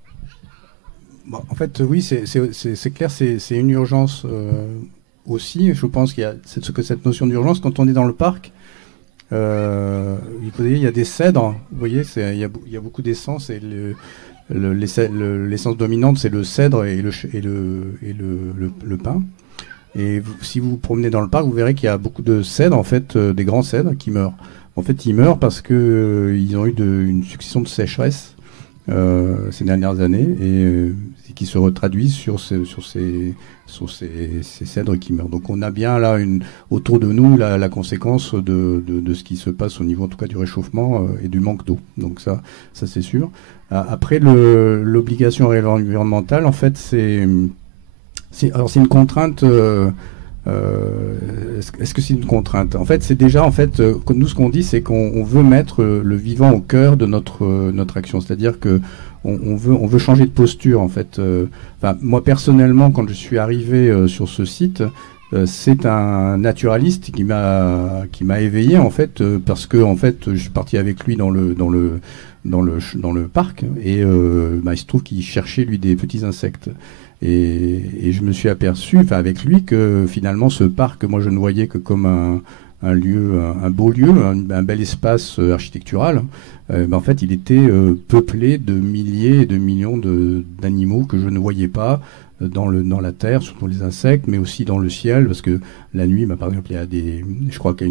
Bon, en fait, oui, c'est clair, c'est une urgence aussi. Je pense qu'il y a cette notion d'urgence quand on est dans le parc. Il y a des cèdres, vous voyez, il y a beaucoup d'essence et l'essence dominante c'est le cèdre et le pin. Et si vous vous promenez dans le parc, vous verrez qu'il y a beaucoup de cèdres, en fait, des grands cèdres qui meurent. En fait, ils meurent parce que ils ont eu une succession de sécheresses ces dernières années et qui se retraduisent sur ces cèdres qui meurent. Donc on a bien là autour de nous la conséquence de ce qui se passe au niveau en tout cas du réchauffement et du manque d'eau. Donc ça c'est sûr. Après l'obligation environnementale, en fait c'est une contrainte. Est-ce que c'est une contrainte? En fait, c'est déjà nous ce qu'on dit, c'est qu'on veut mettre le vivant au cœur de notre action. C'est-à-dire que on veut changer de posture en fait. Moi personnellement, quand je suis arrivé sur ce site, c'est un naturaliste qui m'a éveillé en fait parce que en fait je suis parti avec lui dans le parc et il se trouve qu'il cherchait lui des petits insectes. Et je me suis aperçu, avec lui, que finalement ce parc, moi je ne voyais que comme un beau lieu, un bel espace architectural, en fait, il était peuplé de milliers et de millions d'animaux que je ne voyais pas dans la terre, surtout les insectes, mais aussi dans le ciel, parce que la nuit, par exemple, il y a je crois que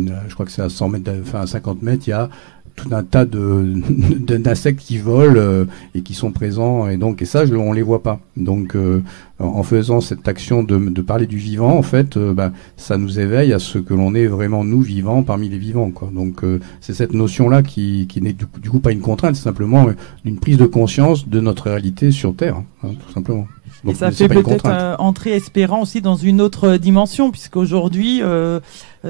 c'est à 100 mètres, enfin à 50 mètres, il y a tout un tas d'insectes qui volent et qui sont présents, et ça, on les voit pas. Donc, en faisant cette action de parler du vivant, en fait, ça nous éveille à ce que l'on est vraiment nous vivants parmi les vivants, quoi. Donc, c'est cette notion-là qui n'est du coup pas une contrainte, c'est simplement une prise de conscience de notre réalité sur Terre, hein, tout simplement. Donc, et ça fait peut-être entrer Espérant aussi dans une autre dimension, puisqu'aujourd'hui,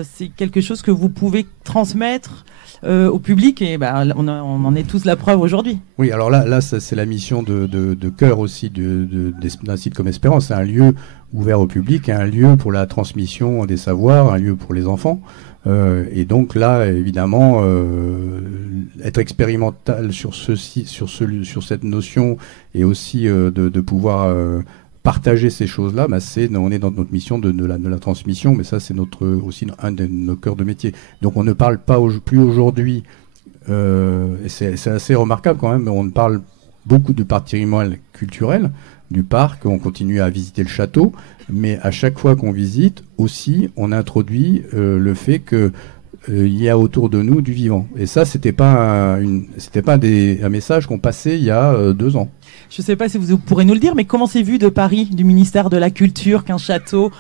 c'est quelque chose que vous pouvez transmettre au public, et on en est tous la preuve aujourd'hui. Oui, alors là c'est la mission de cœur aussi d'un site comme Espérant. C'est un lieu ouvert au public, un lieu pour la transmission des savoirs, un lieu pour les enfants. Et donc là, évidemment, être expérimental sur cette notion, et aussi de pouvoir partager ces choses-là, on est dans notre mission de la transmission, mais ça, c'est aussi un de nos cœurs de métier. Donc on ne parle pas plus aujourd'hui, et c'est assez remarquable quand même, on parle beaucoup de patrimoine culturel, du parc, on continue à visiter le château, mais à chaque fois qu'on visite, aussi, on introduit le fait que il y a autour de nous du vivant. Et ça, c'était pas un message qu'on passait il y a 2 ans. Je ne sais pas si vous pourrez nous le dire, mais comment c'est vu de Paris, du ministère de la Culture, qu'un château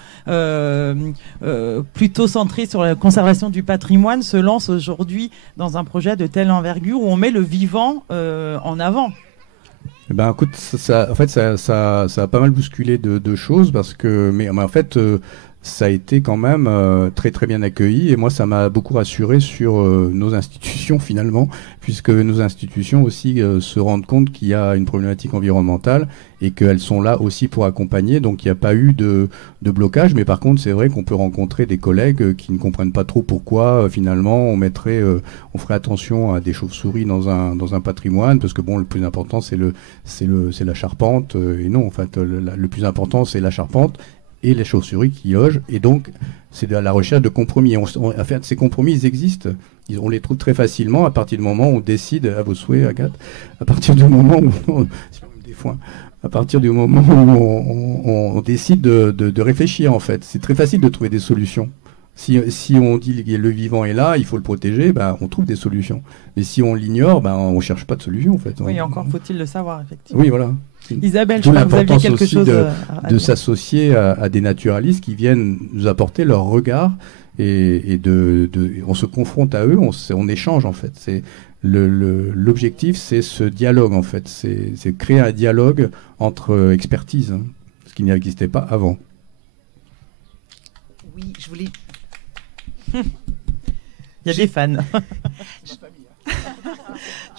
plutôt centré sur la conservation du patrimoine se lance aujourd'hui dans un projet de telle envergure où on met le vivant en avant? Écoute, en fait, ça a pas mal bousculé de choses, parce que, mais en fait, ça a été quand même très très bien accueilli, et moi ça m'a beaucoup rassuré sur nos institutions finalement, puisque nos institutions aussi se rendent compte qu'il y a une problématique environnementale et qu'elles sont là aussi pour accompagner, donc il n'y a pas eu de blocage. Mais par contre, c'est vrai qu'on peut rencontrer des collègues qui ne comprennent pas trop pourquoi finalement on ferait attention à des chauves-souris dans un patrimoine, parce que bon, le plus important c'est la charpente, et non, en fait le plus important c'est la charpente et les chauves-souris qui logent, et donc c'est de la recherche de compromis. En fait, ces compromis, ils existent, on les trouve très facilement à partir du moment où on décide, à vos souhaits, Agathe, à partir du moment où on décide de réfléchir, en fait. C'est très facile de trouver des solutions. Si on dit que le vivant est là, il faut le protéger, on trouve des solutions. Mais si on l'ignore, on ne cherche pas de solution, en fait. Oui, encore faut-il le savoir, effectivement. Oui, voilà. Isabelle, je crois que vous aviez quelque chose de s'associer à des naturalistes qui viennent nous apporter leur regard, et on se confronte à eux, on échange, en fait. L'objectif, c'est ce dialogue, en fait. C'est créer un dialogue entre expertises, hein, ce qui n'existait pas avant. Oui, je voulais... Il y a des fans.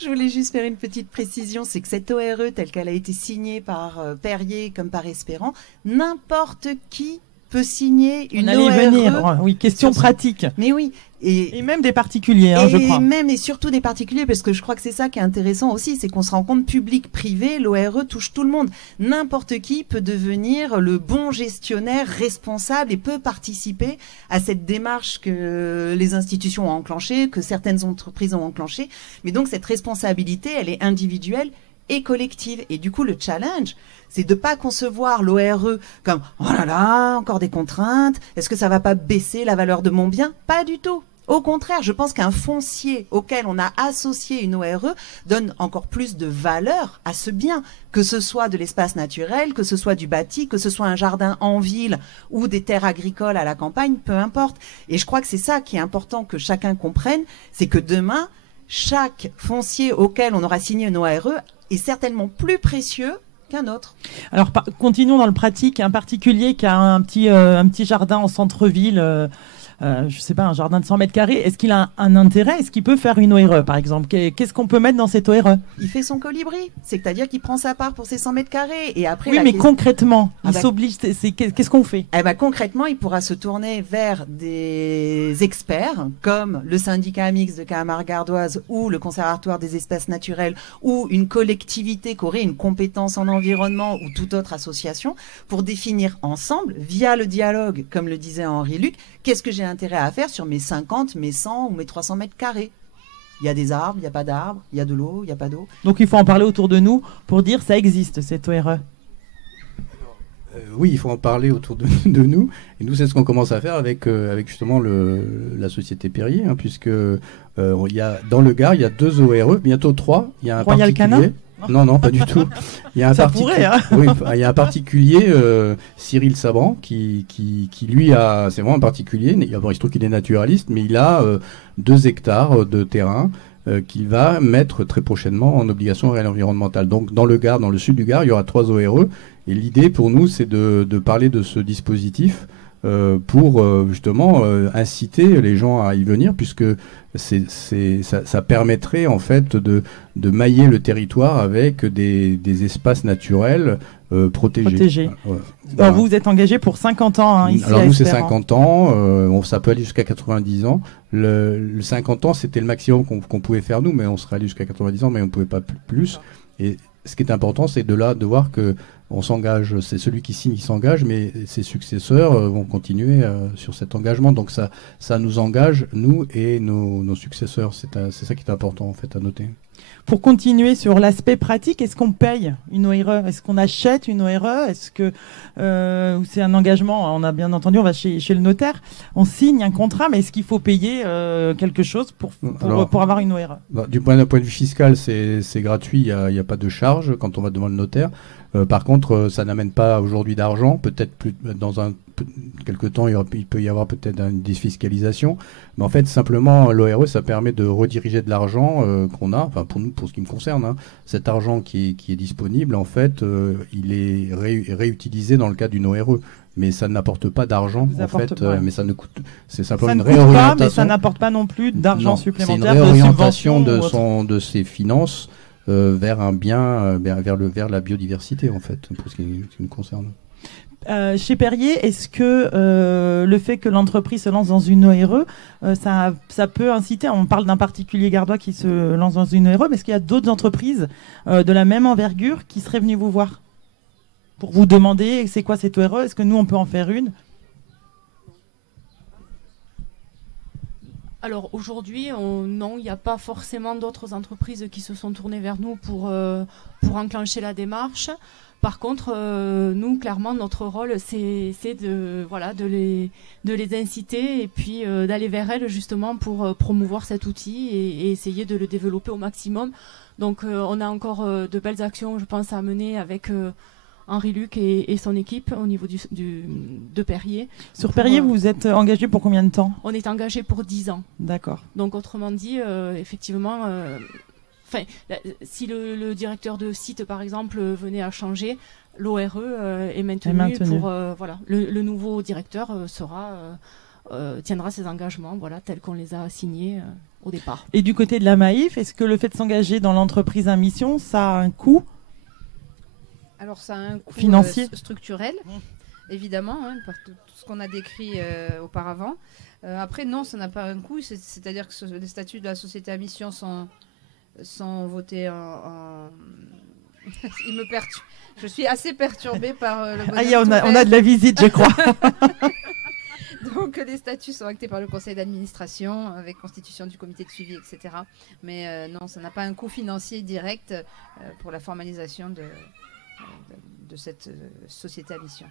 Je voulais juste faire une petite précision, c'est que cette ORE, telle qu'elle a été signée par Perrier comme par Espérant, n'importe qui peut signer une ORE. On allait venir, oui, question pratique. Mais oui. Et même des particuliers, je crois. Et surtout des particuliers, parce que je crois que c'est ça qui est intéressant aussi, c'est qu'on se rend compte, public-privé, l'ORE touche tout le monde. N'importe qui peut devenir le bon gestionnaire responsable et peut participer à cette démarche que les institutions ont enclenchée, que certaines entreprises ont enclenchée. Mais donc cette responsabilité, elle est individuelle et collective. Et du coup, le challenge, c'est de ne pas concevoir l'ORE comme « Oh là là, encore des contraintes, est-ce que ça ne va pas baisser la valeur de mon bien ?» Pas du tout. Au contraire, je pense qu'un foncier auquel on a associé une ORE donne encore plus de valeur à ce bien, que ce soit de l'espace naturel, que ce soit du bâti, que ce soit un jardin en ville ou des terres agricoles à la campagne, peu importe. Et je crois que c'est ça qui est important que chacun comprenne, c'est que demain, chaque foncier auquel on aura signé une ORE est certainement plus précieux qu'un autre. Alors, continuons dans le pratique. Un particulier qui a un petit jardin en centre-ville, je sais pas, un jardin de 100 mètres carrés, est-ce qu'il a un intérêt? Est-ce qu'il peut faire une ORE, par exemple? Qu'est-ce qu'on peut mettre dans cette ORE? Il fait son colibri. C'est-à-dire qu'il prend sa part pour ses 100 mètres carrés. Et après, oui, mais concrètement, il s'oblige. Qu'est-ce qu'on fait? Concrètement, il pourra se tourner vers des experts, comme le syndicat mixte de Camargue Ardoise ou le Conservatoire des espaces naturels, ou une collectivité qui aurait une compétence en environnement ou toute autre association, pour définir ensemble, via le dialogue, comme le disait Henri Luc, qu'est-ce que j'ai intérêt à faire sur mes 50, mes 100 ou mes 300 mètres carrés? Il y a des arbres, il n'y a pas d'arbres, il y a de l'eau, il n'y a pas d'eau. Donc il faut en parler autour de nous pour dire ça existe, cette ORE. Oui, il faut en parler autour de nous. Et nous, c'est ce qu'on commence à faire avec justement la société Perrier, hein, puisque il y a, dans le Gard, il y a 2 ORE, bientôt 3. Il y a un Royal particulier. Canin ? Non, pas du tout. Il y a un pourrait, hein. Oui, il y a un particulier, Cyril Sabran, qui lui c'est vraiment un particulier. Il se trouve qu'il est naturaliste, mais il a 2 hectares de terrain qu'il va mettre très prochainement en obligation réelle environnementale. Donc dans le Gard, dans le sud du Gard, il y aura 3 ORE. Et l'idée pour nous, c'est de parler de ce dispositif pour justement inciter les gens à y venir, puisque ça permettrait en fait de mailler le territoire avec des espaces naturels protégés. Voilà. Alors vous êtes engagé pour 50 ans hein, ici. Alors à nous c'est Espérant. 50 ans, ça peut aller jusqu'à 90 ans. Le 50 ans c'était le maximum qu'on pouvait faire nous, mais on serait allé jusqu'à 90 ans, mais on ne pouvait pas plus. Et ce qui est important, c'est de voir que on s'engage, c'est celui qui signe qui s'engage, mais ses successeurs vont continuer sur cet engagement. Donc ça nous engage, nous et nos successeurs. C'est ça qui est important en fait à noter. Pour continuer sur l'aspect pratique, est-ce qu'on paye une ORE? Est-ce qu'on achète une ORE? Est-ce que c'est un engagement? On a bien entendu, on va chez le notaire, on signe un contrat, mais est-ce qu'il faut payer quelque chose pour avoir une ORE? Du point de vue fiscal, c'est gratuit, il n'y a pas de charge quand on va devant le notaire. Par contre, ça n'amène pas aujourd'hui d'argent. Peut-être plus dans quelque temps, il peut y avoir peut-être une défiscalisation. Mais en fait, simplement, l'ORE, ça permet de rediriger de l'argent qu'on a. Enfin, pour ce qui me concerne, hein, cet argent qui est disponible, en fait, il est réutilisé dans le cadre d'une ORE. Mais ça n'apporte pas d'argent, en fait. Mais ça ne coûte. C'est simplement une réorientation. Ça ne coûte pas, mais ça n'apporte pas non plus d'argent supplémentaire. C'est une réorientation de ses finances. Vers un bien, vers la biodiversité en fait, pour ce qui nous concerne. Chez Perrier, est-ce que le fait que l'entreprise se lance dans une ORE, ça peut inciter, on parle d'un particulier gardois qui se lance dans une ORE, mais est-ce qu'il y a d'autres entreprises de la même envergure qui seraient venues vous voir pour vous demander c'est quoi cette ORE? Est-ce que nous on peut en faire une? Alors aujourd'hui, non, il n'y a pas forcément d'autres entreprises qui se sont tournées vers nous pour enclencher la démarche. Par contre, nous, clairement, notre rôle, c'est de les inciter et puis d'aller vers elles justement pour promouvoir cet outil et essayer de le développer au maximum. Donc on a encore de belles actions, je pense, à mener avec Henri Luc et son équipe au niveau de Perrier. Sur Perrier, vous êtes engagé pour combien de temps? On est engagé pour 10 ans. D'accord. Donc autrement dit, effectivement, si le directeur de site, par exemple, venait à changer, l'ORE est maintenue. Pour, le nouveau directeur tiendra ses engagements tels qu'on les a signés au départ. Et du côté de la Maïf, est-ce que le fait de s'engager dans l'entreprise à mission, ça a un coût? Alors ça a un coût financier, structurel, évidemment, hein, par tout ce qu'on a décrit auparavant. Après, non, ça n'a pas un coût, c'est-à-dire que les statuts de la société à mission sont votés en... Il me perturbe. Je suis assez perturbée par le bonhomme. On a de la visite, je crois. Donc les statuts sont actés par le conseil d'administration avec constitution du comité de suivi, etc. Mais non, ça n'a pas un coût financier direct pour la formalisation de cette société à mission.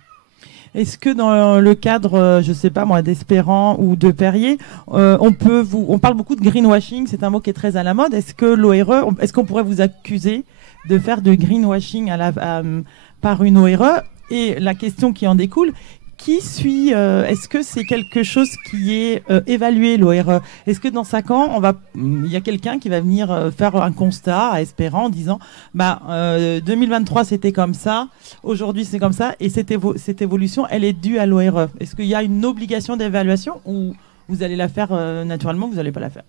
Est-ce que dans le cadre, je sais pas moi, d'Espérant ou de Perrier, on parle beaucoup de greenwashing, c'est un mot qui est très à la mode. Est-ce que l'ORE, est-ce qu'on pourrait vous accuser de faire de greenwashing par une ORE? Et la question qui en découle, qui suit, est-ce que c'est quelque chose qui est évalué, l'ORE? Est-ce que dans 5 ans, il y a quelqu'un qui va venir faire un constat à Espérant en disant 2023 c'était comme ça, aujourd'hui c'est comme ça, et cette évolution, elle est due à l'ORE? Est-ce qu'il y a une obligation d'évaluation ou vous allez la faire naturellement, vous n'allez pas la faire?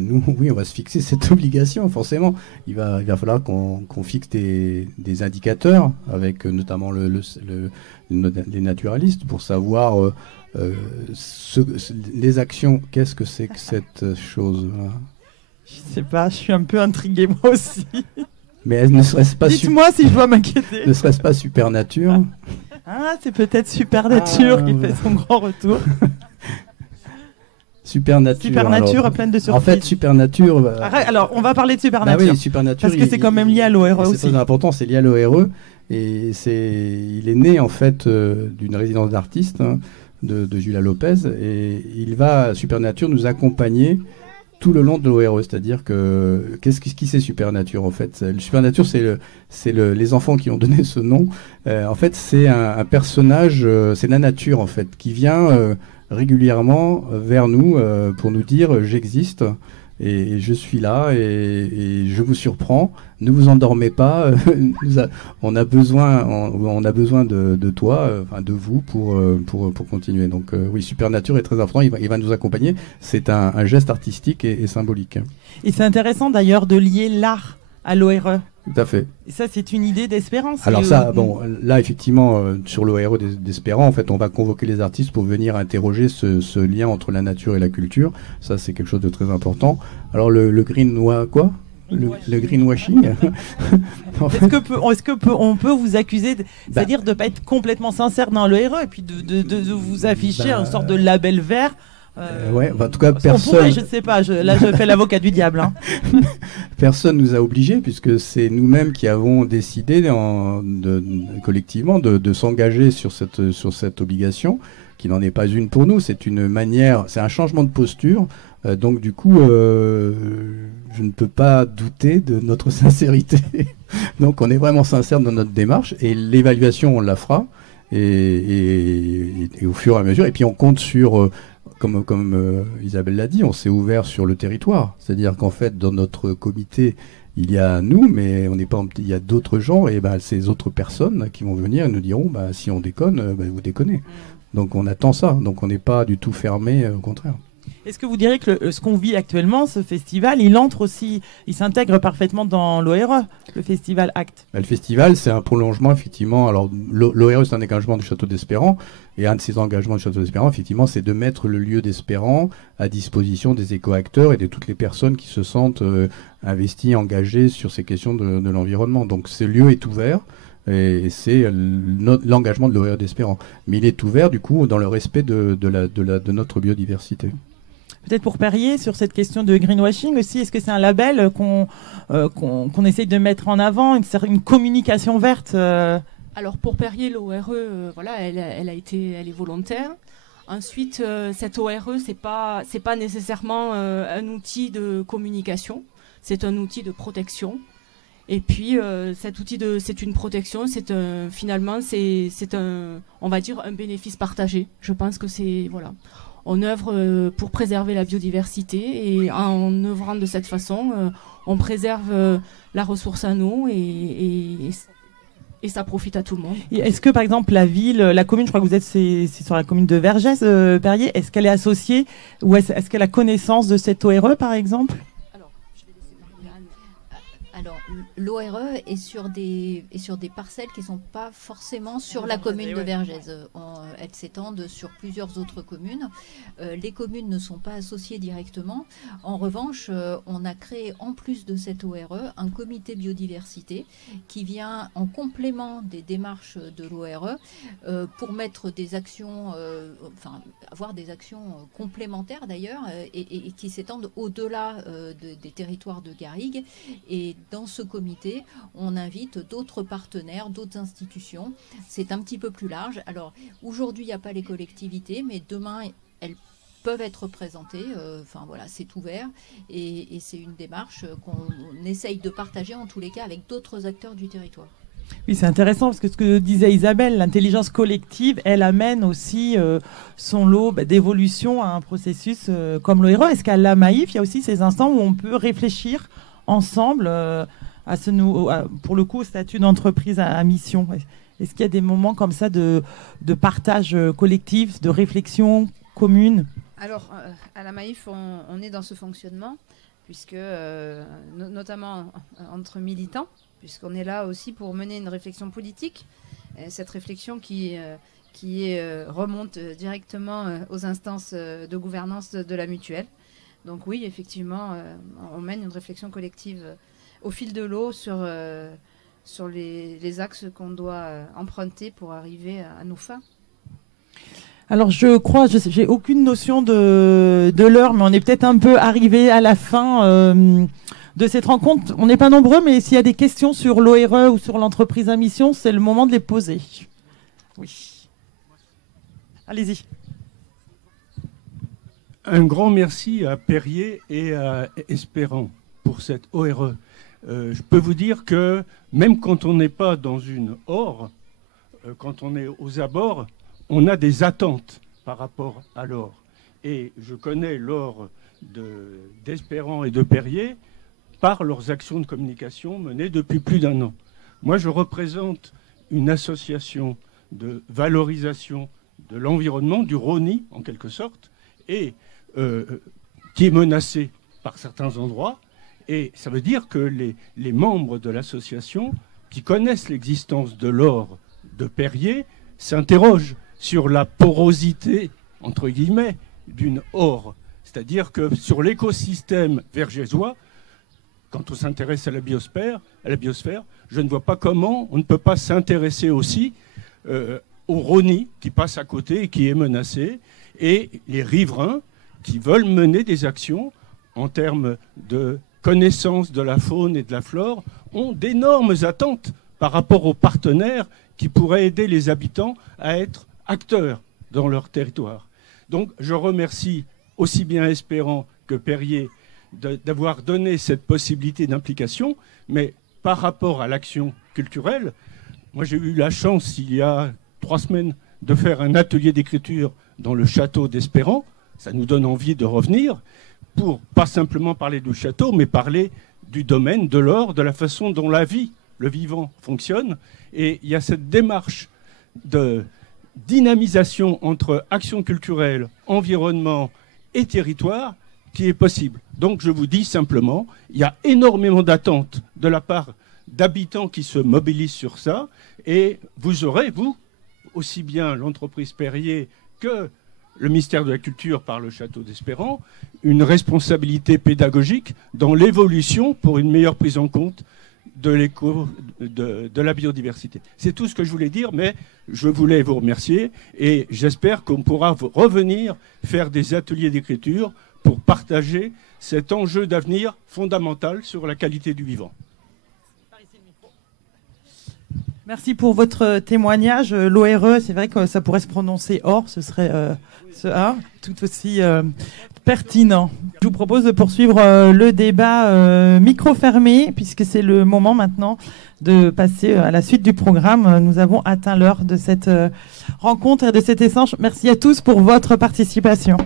Nous, oui, on va se fixer cette obligation, forcément. Il va falloir qu'on fixe des indicateurs avec notamment les naturalistes pour savoir les actions. Qu'est-ce que c'est que cette chose? Je sais pas, je suis un peu intriguée moi aussi. Mais ne serait-ce pas... Dites-moi si je dois m'inquiéter. Ne serait-ce pas Supernature? C'est peut-être Supernature qui fait son grand retour. Supernature, pleine de surprises. En fait, Supernature... alors, on va parler de Supernature. Bah oui, Supernature... Parce que c'est quand même lié à l'ORE aussi. C'est très important, c'est lié à l'ORE. Et il est né, en fait, d'une résidence d'artistes de Julia Lopez. Et Supernature nous accompagner tout le long de l'ORE. C'est-à-dire que... Qu'est-ce qui c'est Supernature, en fait? Supernature, c'est les enfants qui ont donné ce nom. En fait, c'est un personnage... c'est la nature, en fait, qui vient... régulièrement vers nous pour nous dire j'existe et je suis là et je vous surprends, ne vous endormez pas, on a besoin de toi, de vous pour continuer. Donc oui, Supernature est très important, il va nous accompagner, c'est un geste artistique et symbolique. Et c'est intéressant d'ailleurs de lier l'art à l'ORE. Tout à fait. Et ça, c'est une idée d'Espérance. Alors ça, là, effectivement, sur l'ORE d'Espérance, en fait, on va convoquer les artistes pour venir interroger ce lien entre la nature et la culture. Ça, c'est quelque chose de très important. Alors, le greenwashing. Est-ce qu'on peut vous accuser, c'est-à-dire de ne pas être complètement sincère dans l'ORE et puis de vous afficher une sorte de label vert? Ouais, en tout cas, personne. Je ne sais pas. Là, je fais l'avocat du diable. Hein. Personne nous a obligés, puisque c'est nous-mêmes qui avons décidé collectivement de s'engager sur cette obligation, qui n'en est pas une pour nous. C'est une manière, c'est un changement de posture. Donc du coup, je ne peux pas douter de notre sincérité. Donc on est vraiment sincère dans notre démarche, et l'évaluation, on la fera, et au fur et à mesure. Et puis on compte sur comme Isabelle l'a dit, on s'est ouvert sur le territoire. C'est-à-dire qu'en fait, dans notre comité, il y a nous, mais on n'est pas. Il y a d'autres gens, et ces autres personnes qui vont venir et nous diront, si on déconne, vous déconnez. Donc on attend ça. Donc on n'est pas du tout fermé, au contraire. Est-ce que vous diriez que ce qu'on vit actuellement, ce festival, il s'intègre parfaitement dans l'ORE, le festival ACT? Le festival, c'est un prolongement, effectivement. Alors, l'ORE, c'est un engagement du Château d'Espérance. Et un de ces engagements du Château d'Espérance, effectivement, c'est de mettre le lieu d'Espérance à disposition des éco-acteurs et de toutes les personnes qui se sentent investies, engagées sur ces questions de l'environnement. Donc, ce lieu est ouvert. Et c'est l'engagement de l'ORE d'Espérance. Mais il est ouvert, du coup, dans le respect de notre biodiversité. Peut-être pour Perrier, sur cette question de greenwashing aussi, est-ce que c'est un label qu'on essaye de mettre en avant, une communication verte Alors pour Perrier, l'ORE, elle est volontaire. Ensuite, cette ORE, c'est pas nécessairement un outil de communication, c'est un outil de protection. Et puis cet outil c'est une protection, finalement c'est on va dire un bénéfice partagé. Je pense que on œuvre pour préserver la biodiversité, et en œuvrant de cette façon, on préserve la ressource en eau et ça profite à tout le monde. Et est-ce que par exemple la commune, je crois que vous êtes c'est sur la commune de Vergès, Perrier, est-ce qu'elle est associée ou est-ce qu'elle a connaissance de cette ORE par exemple? Alors, l'ORE est sur des parcelles qui ne sont pas forcément sur la commune de Vergès. Elles s'étendent sur plusieurs autres communes. Les communes ne sont pas associées directement. En revanche, on a créé, en plus de cette ORE, un comité biodiversité qui vient en complément des démarches de l'ORE pour mettre des actions, avoir des actions complémentaires d'ailleurs, et qui s'étendent au-delà des territoires de Garrigues. Et dans ce comité, on invite d'autres partenaires, d'autres institutions. C'est un petit peu plus large. Alors, aujourd'hui, il n'y a pas les collectivités, mais demain, elles peuvent être présentées. C'est ouvert. Et c'est une démarche qu'on essaye de partager, en tous les cas, avec d'autres acteurs du territoire. Oui, c'est intéressant parce que ce que disait Isabelle, l'intelligence collective, elle amène aussi son lot d'évolution à un processus comme l'ORE. Est-ce qu'à la Maïf, il y a aussi ces instants où on peut réfléchir ensemble pour le coup, au statut d'entreprise à mission? Est-ce qu'il y a des moments comme ça de partage collectif, de réflexion commune? Alors, à la Maïf, on est dans ce fonctionnement, puisque notamment entre militants, puisqu'on est là aussi pour mener une réflexion politique. Cette réflexion qui remonte directement aux instances de gouvernance de la mutuelle. Donc oui, effectivement, on mène une réflexion collective au fil de l'eau sur les axes qu'on doit emprunter pour arriver à nos fins. Alors je crois, j'ai aucune notion de l'heure, mais on est peut-être un peu arrivé à la fin de cette rencontre. On n'est pas nombreux, mais s'il y a des questions sur l'ORE ou sur l'entreprise à mission, c'est le moment de les poser. Oui. Allez-y. Un grand merci à Perrier et à Espérant pour cette ORE. Je peux vous dire que même quand on n'est pas dans une OR, quand on est aux abords, on a des attentes par rapport à l'OR. Et je connais l'OR d'Espérant et de Perrier par leurs actions de communication menées depuis plus d'1 an. Moi, je représente une association de valorisation de l'environnement, du RONI en quelque sorte, et qui est menacée par certains endroits. Et ça veut dire que les membres de l'association qui connaissent l'existence de l'or de Perrier s'interrogent sur la porosité, entre guillemets, d'une OR. C'est-à-dire que sur l'écosystème vergésois, quand on s'intéresse à la biosphère, je ne vois pas comment on ne peut pas s'intéresser aussi au RONI qui passe à côté et qui est menacé, et les riverains qui veulent mener des actions en termes de connaissance de la faune et de la flore ont d'énormes attentes par rapport aux partenaires qui pourraient aider les habitants à être acteurs dans leur territoire. Donc je remercie aussi bien Espérant que Perrier d'avoir donné cette possibilité d'implication, mais par rapport à l'action culturelle, moi j'ai eu la chance il y a 3 semaines de faire un atelier d'écriture dans le château d'Espérant. Ça nous donne envie de revenir pour pas simplement parler du château, mais parler du domaine, de l'or, de la façon dont la vie, le vivant, fonctionne. Et il y a cette démarche de dynamisation entre action culturelle, environnement et territoire qui est possible. Donc je vous dis simplement, il y a énormément d'attentes de la part d'habitants qui se mobilisent sur ça, et vous aurez, vous, aussi bien l'entreprise Perrier que le ministère de la Culture par le Château d'Espérant, une responsabilité pédagogique dans l'évolution pour une meilleure prise en compte de la biodiversité. C'est tout ce que je voulais dire, mais je voulais vous remercier et j'espère qu'on pourra revenir faire des ateliers d'écriture pour partager cet enjeu d'avenir fondamental sur la qualité du vivant. Merci pour votre témoignage. L'ORE, c'est vrai que ça pourrait se prononcer or, ce serait tout aussi pertinent. Je vous propose de poursuivre le débat micro fermé, puisque c'est le moment maintenant de passer à la suite du programme. Nous avons atteint l'heure de cette rencontre et de cet échange. Merci à tous pour votre participation.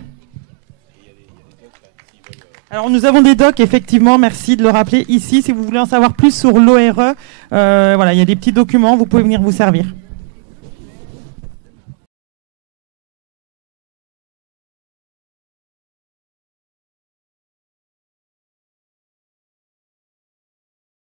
Alors nous avons des docs, effectivement, merci de le rappeler ici. Si vous voulez en savoir plus sur l'ORE, voilà, il y a des petits documents, vous pouvez venir vous servir.